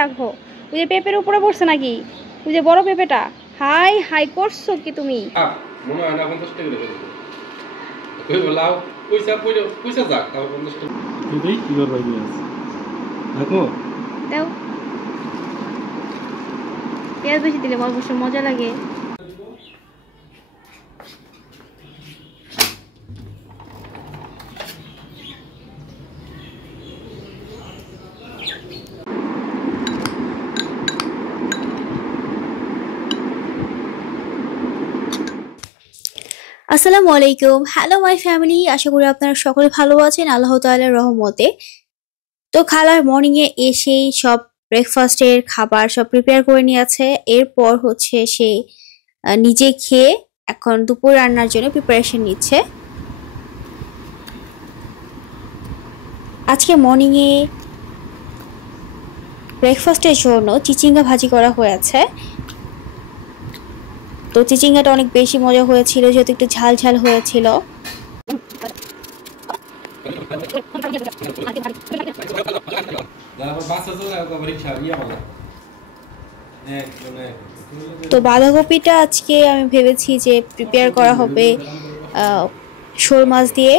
রাখো। ওই যে পেঁপের উপরে পড়ছে নাকি, ওই যে বড় পেঁপেটা। হাই হাই করছো কি তুমি? মনে হয় না 50 টাকা করে দেবো। কই বলাও পয়সা যাক তাও 50 টাকা। তুই কি করবি আজ? দেখো দাও, পেঁয়াজ বেশি দিলে অবশ্য মজা লাগে। আসসালামু আলাইকুম, হ্যালো মাই ফ্যামিলি। আশা করি আপনারা সকলে ভালো আছেন আল্লাহ তাআলার রহমতে। তো খালার মর্নিংয়ে এসেই সব ব্রেকফাস্টের খাবার সব প্রিপেয়ার করে নিয়েছে। এরপর হচ্ছে সে নিজে খেয়ে এখন দুপুর রান্নার জন্য প্রিপারেশন নিচ্ছে। আজকে মর্নিংয়ে ব্রেকফাস্টের জন্য চিচিঙ্গা ভাজি করা হয়েছে। তো চিচিঙ্গাটা অনেক বেশি মজা হয়েছিল যেহেতু একটু ঝাল ঝাল হয়েছিল। তো বাঁধাকপিটা আজকে আমি ভেবেছি যে প্রিপেয়ার করা হবে শোল মাছ দিয়ে,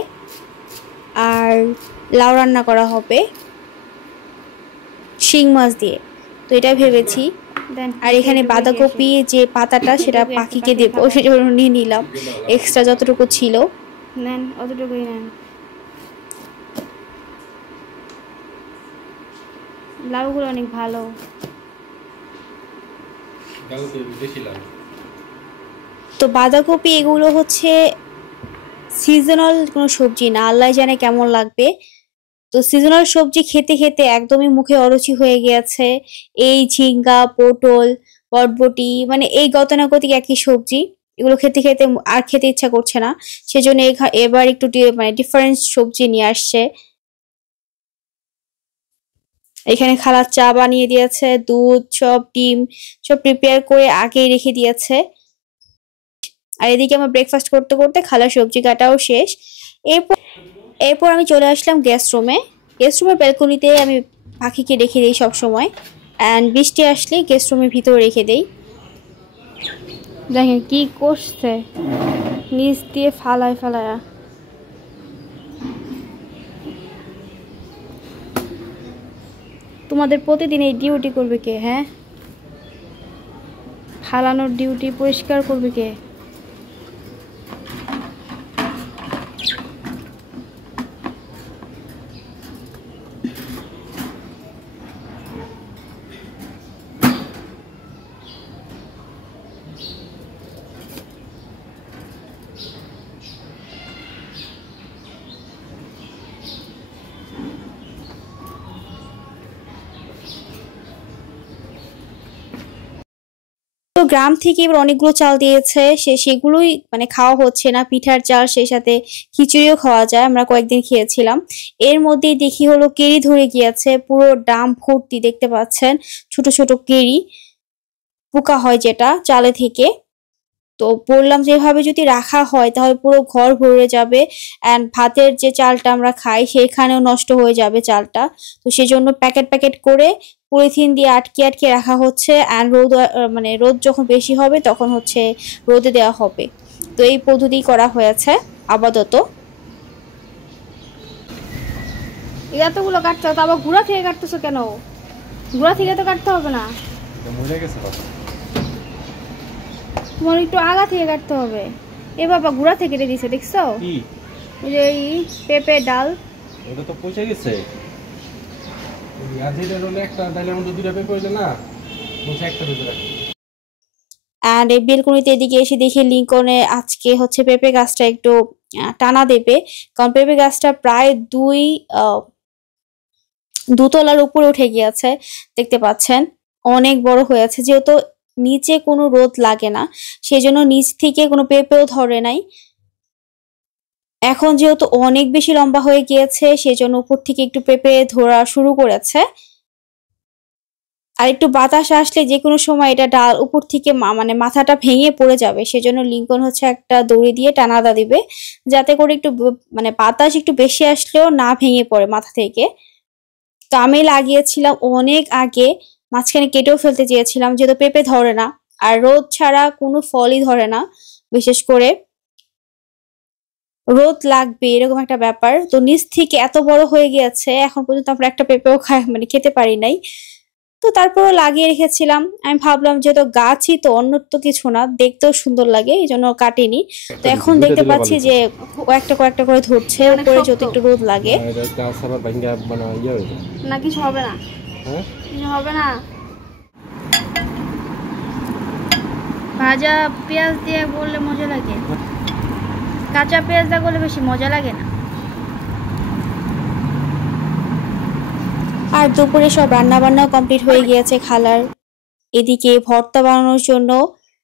আর লাউ রান্না করা হবে শিং মাছ দিয়ে। তো এটা ভেবেছি। আর এখানে বাঁধাকপি যে পাতাটা সেটা পাখিকে দেবো, সেজন্য নিয়ে নিলাম এক্সট্রা যতটুকু ছিল। নেন অতটুকুই নেন। লাউগুলো অনেক ভালো। তো বাঁধাকপি এগুলো হচ্ছে সিজনাল কোনো সবজি না, আল্লাহ জানে কেমন লাগবে। তো সিজনাল সবজি খেতে খেতে একদমই মুখে অরুচি হয়ে গিয়েছে। এই ঝিঙ্গা, পটল, বরবটি, মানে এই গতানুগতিক একই সবজি, এগুলো খেতে খেতে আর খেতে ইচ্ছা করছে না। সেজন্য এবার একটু মানে ডিফারেন্ট সবজি নিয়ে আসছে। এখানে খালা চা বানিয়ে দিয়েছে, দুধ সব ডিম সব প্রিপেয়ার করে আগেই রেখে দিয়েছে। আর এদিকে আমার ব্রেকফাস্ট করতে করতে খালার সবজি কাটাও শেষ। এরপর আমি চলে আসলাম গেস্ট রুমের ব্যালকনিতে আমি পাখিকে রেখে দিই সব সময়। অ্যান্ড বৃষ্টি আসলে গেস্ট রুমের ভিতরে রেখে দেই। দেখেন কি করছে, নিচ দিয়ে ফালায়। তোমাদের প্রতিদিন এই ডিউটি করবে কে? হ্যাঁ, ফালানোর ডিউটি পরিষ্কার করবে কে? তো গ্রাম থেকে এবার অনেকগুলো চাল দিয়েছে, সেগুলোই মানে খাওয়া হচ্ছে না। পিঠার চাল, সেই সাথে খিচুড়িও খাওয়া যায়, আমরা কয়েকদিন খেয়েছিলাম। এর মধ্যেই দেখি হলো কেরি ধরে গিয়েছে, পুরো ডাম ভর্তি। দেখতে পাচ্ছেন ছোট ছোট কেরি, পোকা হয় যেটা চালে থেকে। তো বললাম যে এভাবে যদি রাখা হয় তাহলে পুরো ঘর ভরে যাবে, অ্যান্ড ভাতের যে চালটা আমরা খাই সেখানেও নষ্ট হয়ে যাবে চালটা। তো সেজন্য প্যাকেট করে পলিথিন দিয়ে আটকে রাখা হচ্ছে। অ্যান্ড রোদ যখন বেশি হবে তখন হচ্ছে রোদে দেওয়া হবে। তো এই পদ্ধতি করা হয়েছে আপাতত। এতগুলো কাটতে হবে, আবার গুঁড়া থেকে কাটতেছো কেন? গুঁড়া থেকে তো কাটতে হবে না, তোমার একটু আগা থেকে কাটতে হবে। এ বাবা, গুঁড়া থেকে কেটে দিছে, দেখছো? ওই যে এই পেঁপে ডাল, ওটা তো পচে গেছে। আর এই বেলকনিতে এদিকে এসে দেখি লিঙ্কনে আজকে হচ্ছে পেঁপে গাছটা একটু টানা দেবে, কারণ পেঁপে গাছটা প্রায় দুতলার উপরে উঠে গিয়েছে। দেখতে পাচ্ছেন অনেক বড় হয়েছে, যেহেতু নিচে কোনো রোদ লাগে না সেজন্য নিচ থেকে কোনো পেঁপেও ধরে নাই। এখন যেহেতু অনেক বেশি লম্বা হয়ে গিয়েছে সেজন্য উপর থেকে একটু পেঁপে ধরা শুরু করেছে। আর একটু বাতাস আসলে যে কোনো সময় এটা ডাল উপর থেকে মানে মাথাটা ভেঙে পড়ে যাবে, সেজন্য লিঙ্কন হচ্ছে একটা দড়ি দিয়ে টানাদা দিবে, যাতে করে একটু মানে বাতাস একটু বেশি আসলেও না ভেঙে পড়ে মাথা থেকে। তো আমি লাগিয়েছিলাম অনেক আগে, মাঝখানে কেটেও ফেলতে চেয়েছিলাম, যেহেতু পেঁপে ধরে না আর রোদ ছাড়া কোনো ফলই ধরে না, বিশেষ করে রোদ লাগবে এরকম একটা ব্যাপার। তো নিচ থেকে এত বড় হয়ে গিয়েছে, এখন পর্যন্ত আমরা একটা পেঁপেও মানে খেতে পারি নাই। তো তারপরও লাগিয়ে রেখেছিলাম, আমি ভাবলাম যেহেতু গাছই তো, অন্য তো কিছু না, দেখতেও সুন্দর লাগে এই জন্য কাটিনি। তো এখন দেখতে পাচ্ছি যে কয়েকটা কয়েকটা করে ধরছে, উপরে যত একটু রোদ লাগে। না কিছু হবে না, কিছু হবে না। ভাজা পেঁয়াজ দিয়ে বললে মজা লাগে, কাঁচা পেঁয়াজ দিয়ে করলে বেশি মজা লাগে না। আর দুপুরে সব রান্না বান্না কমপ্লিট হয়ে গিয়েছে খালার। এদিকে ভর্তা বানানোর জন্য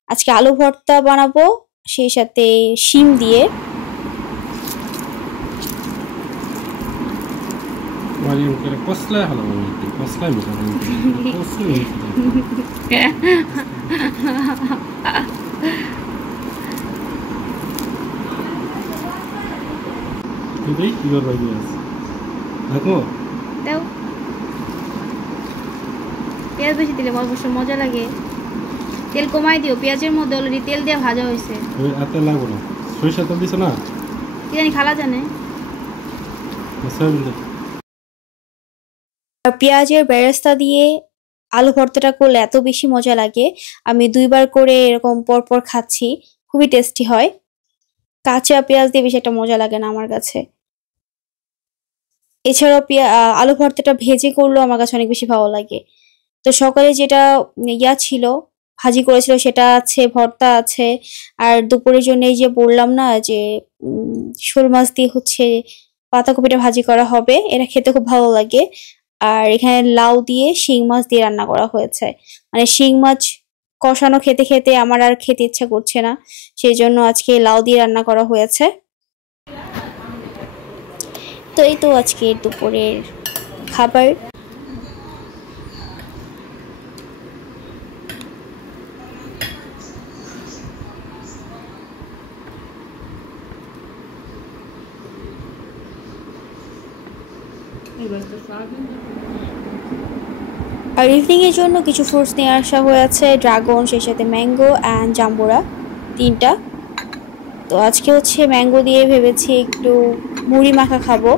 আজকে আলু ভর্তা বানাবো, সেই সাথে শিম দিয়ে। পেঁয়াজ বেশি দিলে অবশ্য মজা লাগে, তেল কমাই দিও, পেঁয়াজের মধ্যে অলরেডি তেল দিয়ে ভাজা হয়েছে। সরিষা তেল দিছ না, কি জানি খালা জানে। পেঁয়াজের বেরেস্তা দিয়ে আলু ভর্তাটা করলে এত বেশি মজা লাগে, আমি 2বার করে এরকম পরপর খাচ্ছি, খুবই টেস্টি হয়। কাঁচা পেঁয়াজ দিয়ে বেশি একটা মজা লাগে না আমার কাছে। এছাড়াও আলু ভর্তাটা ভেজে করলেও আমার কাছে অনেক বেশি ভালো লাগে। তো সকালে যেটা ছিল, ভাজি করেছিল সেটা আছে, ভর্তা আছে। আর দুপুরের জন্য এই যে বললাম না যে শোল মাছ দিয়ে হচ্ছে পাতাকপিটা ভাজি করা হবে, এটা খেতে খুব ভালো লাগে। আর এখানে লাউ দিয়ে শিং মাছ দিয়ে রান্না করা হয়েছে, মানে শিং মাছ কষানো খেতে খেতে আমার আর খেতে ইচ্ছা করছে না, সেই জন্য আজকে লাউ দিয়ে রান্না করা হয়েছে। তো এই তো আজকে দুপুরের খাবার। আর ইভিনিং এর জন্য কিছু ফ্রুটস নিয়ে আসা হয়েছে, ড্রাগন, সেই সাথে ম্যাঙ্গো অ্যান্ড জাম্বুরা, 3টা। তো আজকে হচ্ছে ম্যাঙ্গো দিয়ে ভেবেছি একটু মুড়ি মাখা খাবো।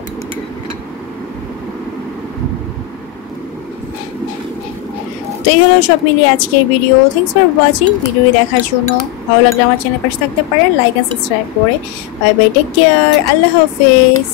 তো এই হলো সব মিলিয়ে আজকের ভিডিও। Thanks for watching. ভিডিওটি দেখার জন্য, ভালো লাগলে আমার চ্যানেল পাশে থাকতে পারেন লাইক অ্যান্ড সাবস্ক্রাইব করে। বাই বাই, টেক কেয়ার, আল্লাহ হাফেজ।